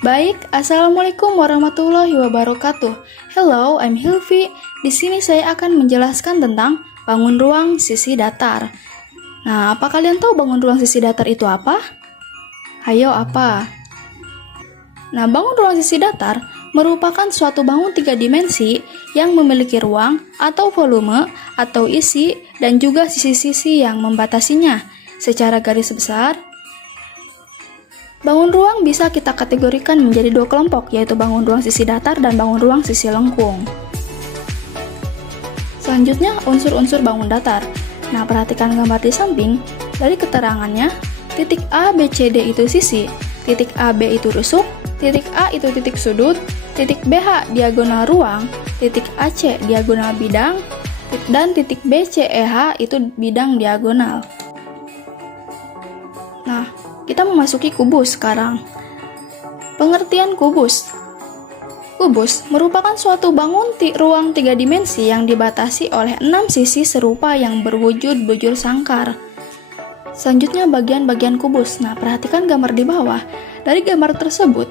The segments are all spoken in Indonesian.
Baik, Assalamualaikum warahmatullahi wabarakatuh. Hello, I'm Hilvi. Di sini saya akan menjelaskan tentang bangun ruang sisi datar. Nah, apa kalian tahu bangun ruang sisi datar itu apa? Hayo, apa? Nah, bangun ruang sisi datar merupakan suatu bangun 3 dimensi yang memiliki ruang atau volume atau isi dan juga sisi-sisi yang membatasinya. Secara garis besar, bangun ruang bisa kita kategorikan menjadi 2 kelompok, yaitu bangun ruang sisi datar dan bangun ruang sisi lengkung. Selanjutnya, unsur-unsur bangun datar. Nah, perhatikan gambar di samping. Dari keterangannya, titik A, B, C, D itu sisi, titik A, B itu rusuk, titik A itu titik sudut, titik BH diagonal ruang, titik AC diagonal bidang, dan titik BCEH itu bidang diagonal. Nah, kita memasuki kubus sekarang. Pengertian kubus. Kubus merupakan suatu bangun ruang 3 dimensi yang dibatasi oleh 6 sisi serupa yang berwujud bujur sangkar. Selanjutnya bagian-bagian kubus. Nah, perhatikan gambar di bawah. Dari gambar tersebut,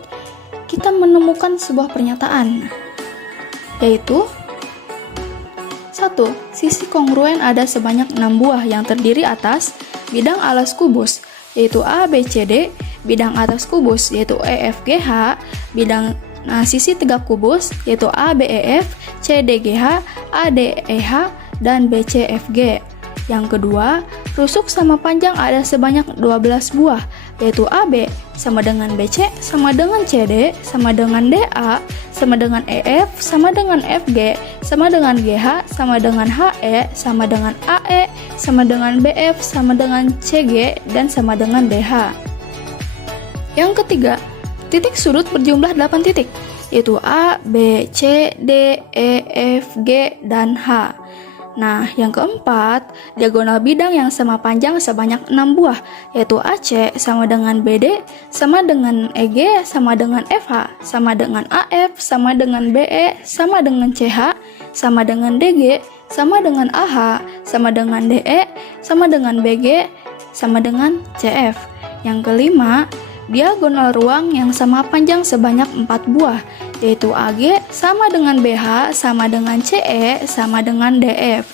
kita menemukan sebuah pernyataan, yaitu 1. Sisi kongruen ada sebanyak 6 buah yang terdiri atas bidang alas kubus, yaitu A, B, C, D, bidang atas kubus, yaitu E, F, G, H, sisi tegak kubus, yaitu A, B, E, F, C, D, G, H, A, D, E, H, dan B, C, F, G. Yang kedua, rusuk sama panjang ada sebanyak 12 buah, yaitu AB sama dengan BC, sama dengan CD, sama dengan DA, sama dengan EF, sama dengan FG, sama dengan GH, sama dengan HE, sama dengan AE, sama dengan BF, sama dengan CG, dan sama dengan DH. Yang ketiga, titik sudut berjumlah 8 titik, yaitu A, B, C, D, E, F, G, dan H. Nah, yang keempat, diagonal bidang yang sama panjang sebanyak 6 buah, yaitu AC sama dengan BD, sama dengan EG, sama dengan FH, sama dengan AF, sama dengan BE, sama dengan CH, sama dengan DG, sama dengan AH, sama dengan DE, sama dengan BG, sama dengan CF. Yang kelima, diagonal ruang yang sama panjang sebanyak 4 buah, yaitu AG sama dengan BH, sama dengan CE, sama dengan DF.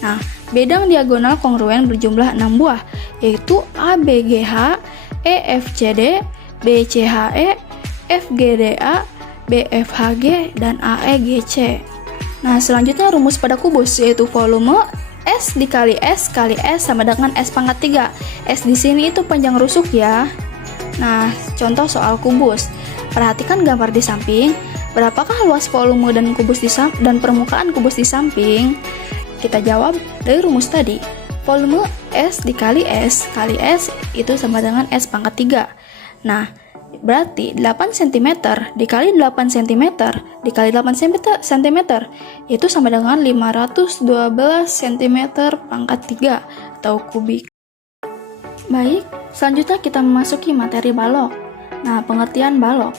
Nah, bidang diagonal kongruen berjumlah 6 buah, yaitu ABGH, EFCD, BCHE, FGDA, BFHG, dan AEGC. Nah, selanjutnya rumus pada kubus, yaitu volume S dikali S kali S sama dengan S pangkat 3. S di sini itu panjang rusuk ya. Nah, contoh soal kubus. Perhatikan gambar di samping. Berapakah luas volume dan kubus dan permukaan kubus di samping? Kita jawab dari rumus tadi. Volume S dikali S kali S itu sama dengan S pangkat 3. Nah, berarti 8 cm dikali 8 cm dikali 8 cm itu sama dengan 512 cm pangkat 3 atau kubik. Baik, selanjutnya kita memasuki materi balok. Nah, pengertian balok.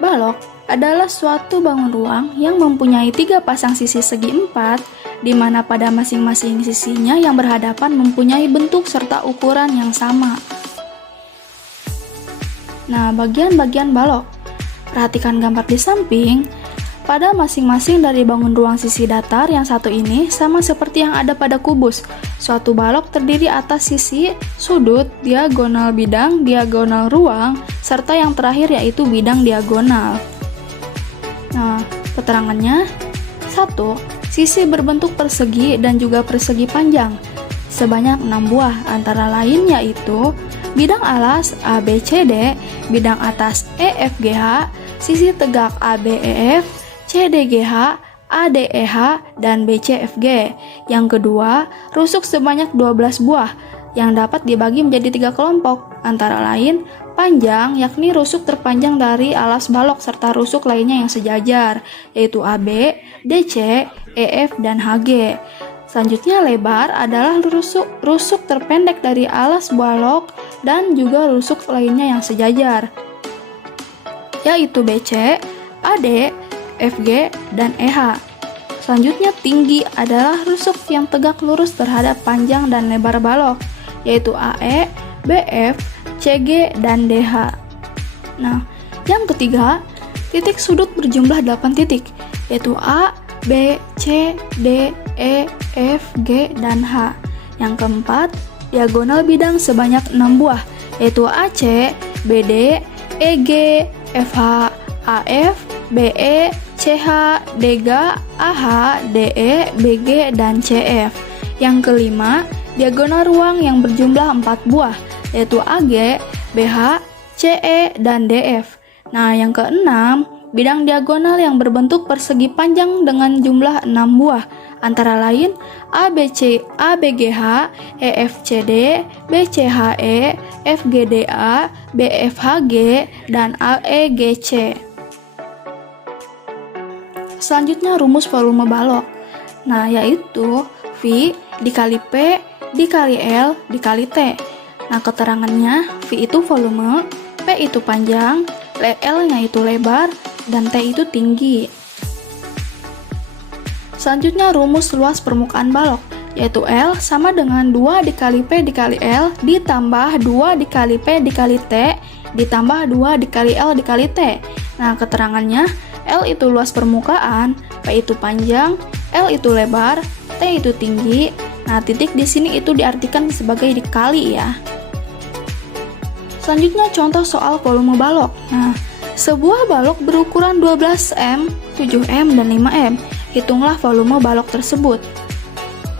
Balok adalah suatu bangun ruang yang mempunyai 3 pasang sisi segi 4, di mana pada masing-masing sisinya yang berhadapan mempunyai bentuk serta ukuran yang sama. Nah, bagian-bagian balok. Perhatikan gambar di samping. Pada masing-masing dari bangun ruang sisi datar yang satu ini sama seperti yang ada pada kubus. Suatu balok terdiri atas sisi, sudut, diagonal bidang, diagonal ruang, serta yang terakhir yaitu bidang diagonal. Nah, keterangannya 1. Sisi berbentuk persegi dan juga persegi panjang sebanyak 6 buah, antara lain yaitu bidang alas ABCD, bidang atas EFGH, sisi tegak ABEF, CDGH, ADEH, dan BCFG. Yang kedua, rusuk sebanyak 12 buah yang dapat dibagi menjadi 3 kelompok, antara lain panjang, yakni rusuk terpanjang dari alas balok serta rusuk lainnya yang sejajar, yaitu AB, DC, EF, dan HG. Selanjutnya lebar adalah rusuk terpendek dari alas balok dan juga rusuk lainnya yang sejajar, yaitu BC, AD, FG, dan EH. Selanjutnya tinggi adalah rusuk yang tegak lurus terhadap panjang dan lebar balok, yaitu AE, BF, CG, dan DH. Nah, Yang ketiga, titik sudut berjumlah 8 titik, yaitu A, B, C, D, E, F, G, dan H. Yang keempat, diagonal bidang sebanyak 6 buah, yaitu AC, BD, EG, FH, AF, BE, CH, DG, AH, DE, BG, dan CF. Yang kelima, diagonal ruang yang berjumlah 4 buah, yaitu AG, BH, CE, dan DF. Nah, yang keenam, bidang diagonal yang berbentuk persegi panjang dengan jumlah 6 buah, antara lain ABC, ABGH, EFCD, BCHE, FGDA, BFHG, dan AEGC. Selanjutnya rumus volume balok. Nah, yaitu V dikali P dikali L dikali T. Nah, keterangannya V itu volume, P itu panjang, L-nya itu lebar, dan T itu tinggi. Selanjutnya rumus luas permukaan balok, yaitu L sama dengan 2 dikali P dikali L ditambah 2 dikali P dikali T ditambah 2 dikali L dikali T. Nah, keterangannya L itu luas permukaan, P itu panjang, L itu lebar, T itu tinggi. Nah, titik di sini itu diartikan sebagai dikali ya. Selanjutnya contoh soal volume balok. Nah, sebuah balok berukuran 12M, 7M, dan 5M. Hitunglah volume balok tersebut.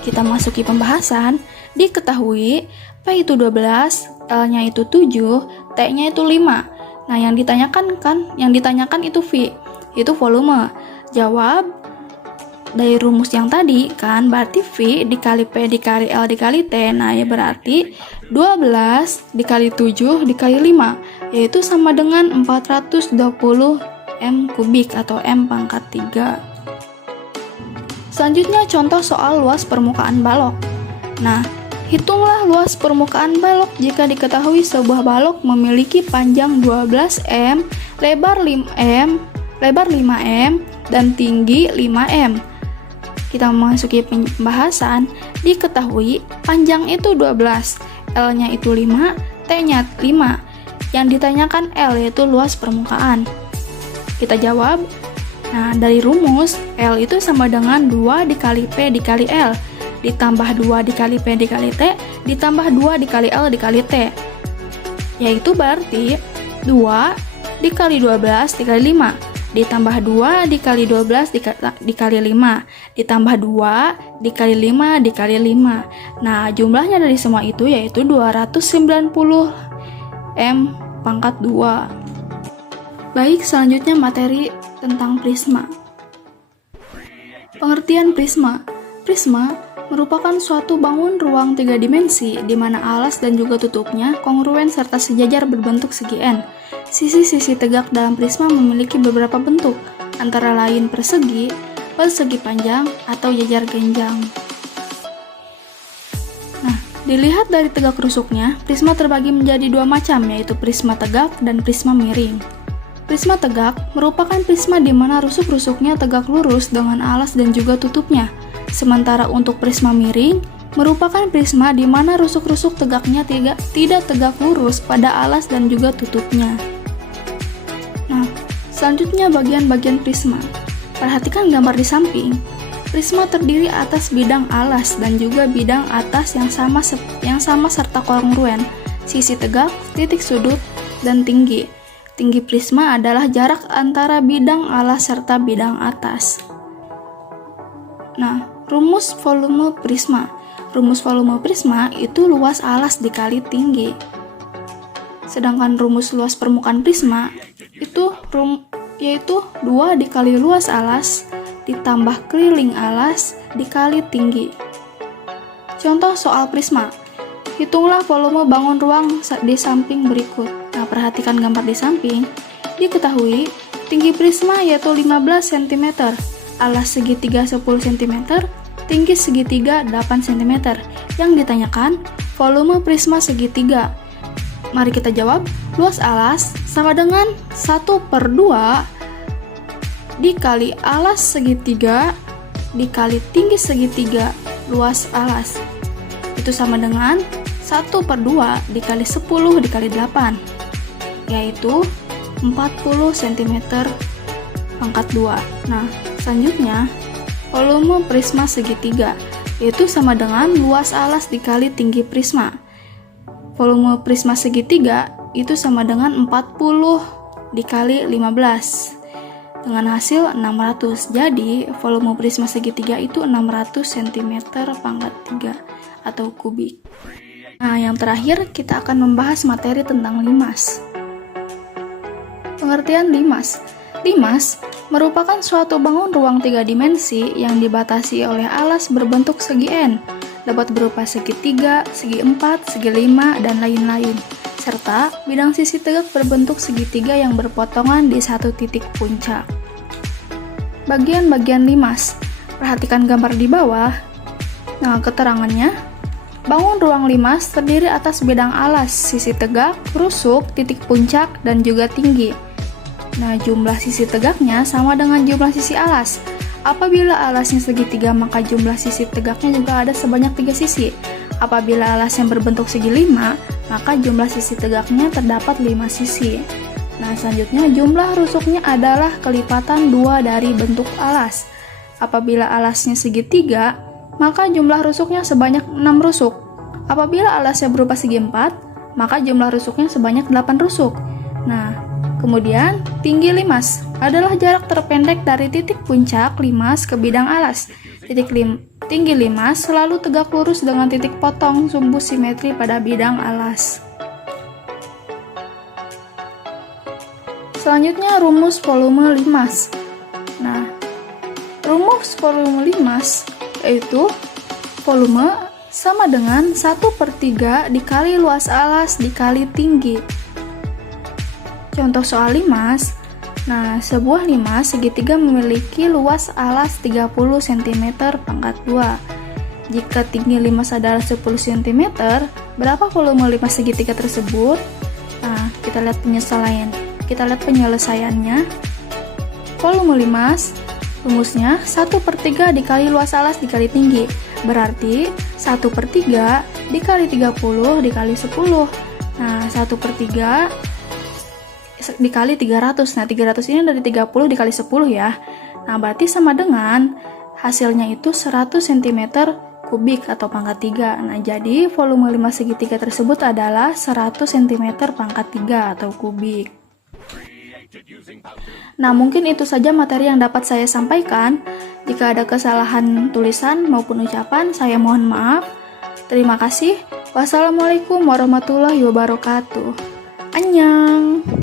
Kita masuki pembahasan. Diketahui P itu 12, L-nya itu 7, T-nya itu 5. Nah, yang ditanyakan itu V, itu volume. Jawab dari rumus yang tadi kan, berarti V dikali P dikali L dikali T. Nah, ya berarti 12 dikali 7 dikali 5, yaitu sama dengan 420 M kubik atau M pangkat 3. Selanjutnya contoh soal luas permukaan balok. Nah, hitunglah luas permukaan balok jika diketahui sebuah balok memiliki panjang 12M, lebar 5M, dan tinggi 5M. Kita memasuki pembahasan. Diketahui panjang itu 12, L-nya itu 5, T-nya 5. Yang ditanyakan L yaitu luas permukaan. Kita jawab. Nah, dari rumus L itu sama dengan 2 dikali P dikali L ditambah 2 dikali P dikali T ditambah 2 dikali L dikali T. Yaitu berarti 2 dikali 12 dikali 5 ditambah 2 dikali 12 dikali 5 ditambah 2 dikali 5 dikali 5. Nah, jumlahnya dari semua itu yaitu 290 M pangkat 2. Baik, selanjutnya materi tentang prisma. Pengertian prisma. Prisma merupakan suatu bangun ruang 3 dimensi di mana alas dan juga tutupnya kongruen serta sejajar berbentuk segi N. Sisi-sisi tegak dalam prisma memiliki beberapa bentuk, antara lain persegi, persegi panjang, atau jajar genjang. Nah, dilihat dari tegak rusuknya, prisma terbagi menjadi 2 macam, yaitu prisma tegak dan prisma miring. Prisma tegak merupakan prisma di mana rusuk-rusuknya tegak lurus dengan alas dan juga tutupnya. Sementara untuk prisma miring merupakan prisma di mana rusuk-rusuk tegaknya tidak tegak lurus pada alas dan juga tutupnya. Nah, selanjutnya bagian-bagian prisma. Perhatikan gambar di samping. Prisma terdiri atas bidang alas dan juga bidang atas yang sama serta kongruen, sisi tegak, titik sudut, dan tinggi. Tinggi prisma adalah jarak antara bidang alas serta bidang atas. Nah, rumus volume prisma. Rumus volume prisma itu luas alas dikali tinggi. Sedangkan rumus luas permukaan prisma itu yaitu 2 dikali luas alas ditambah keliling alas dikali tinggi. Contoh soal prisma. Hitunglah volume bangun ruang di samping berikut. Nah, perhatikan gambar di samping. Diketahui tinggi prisma yaitu 15 cm, alas segitiga 10 cm, tinggi segitiga 8 cm. Yang ditanyakan volume prisma segitiga. Mari kita jawab. Luas alas sama dengan 1/2 dikali alas segitiga dikali tinggi segitiga luas alas. Itu sama dengan 1/2 dikali 10 dikali 8, yaitu 40 cm pangkat 2. Nah, selanjutnya volume prisma segitiga, yaitu sama dengan luas alas dikali tinggi prisma. Volume prisma segitiga itu sama dengan 40 dikali 15 dengan hasil 600. Jadi volume prisma segitiga itu 600 cm pangkat 3 atau kubik. Nah, yang terakhir kita akan membahas materi tentang limas. Pengertian limas. Limas merupakan suatu bangun ruang 3 dimensi yang dibatasi oleh alas berbentuk segi N, dapat berupa segi 3, segi 4, segi 5, dan lain-lain, serta bidang sisi tegak berbentuk segitiga yang berpotongan di satu titik puncak. Bagian-bagian limas. Perhatikan gambar di bawah. Nah, keterangannya, bangun ruang limas terdiri atas bidang alas, sisi tegak, rusuk, titik puncak, dan juga tinggi. Nah, jumlah sisi tegaknya sama dengan jumlah sisi alas. Apabila alasnya segitiga, maka jumlah sisi tegaknya juga ada sebanyak 3 sisi. Apabila alasnya berbentuk segi 5, maka jumlah sisi tegaknya terdapat 5 sisi. Nah, selanjutnya jumlah rusuknya adalah kelipatan 2 dari bentuk alas. Apabila alasnya segitiga, maka jumlah rusuknya sebanyak 6 rusuk. Apabila alasnya berupa segi 4, maka jumlah rusuknya sebanyak 8 rusuk. Nah, kemudian, tinggi limas adalah jarak terpendek dari titik puncak limas ke bidang alas. Tinggi limas selalu tegak lurus dengan titik potong sumbu simetri pada bidang alas. Selanjutnya, rumus volume limas. Nah, rumus volume limas yaitu volume sama dengan 1/3 dikali luas alas dikali tinggi. Contoh soal limas. Nah, sebuah limas segitiga memiliki luas alas 30 cm pangkat 2. Jika tinggi limas adalah 10 cm, berapa volume limas segitiga tersebut? Nah, kita lihat penyelesaiannya. Volume limas, rumusnya 1/3 dikali luas alas dikali tinggi. Berarti 1/3 dikali 30 dikali 10. Nah, 1/3 dikali 300. Nah, 300 ini dari 30 dikali 10 ya. Nah, berarti sama dengan hasilnya itu 100 cm kubik atau pangkat 3. Nah, jadi volume limas segitiga tersebut adalah 100 cm pangkat 3 atau kubik. Nah, mungkin itu saja materi yang dapat saya sampaikan. Jika ada kesalahan tulisan maupun ucapan, saya mohon maaf. Terima kasih. Wassalamualaikum warahmatullahi wabarakatuh. Annyeong.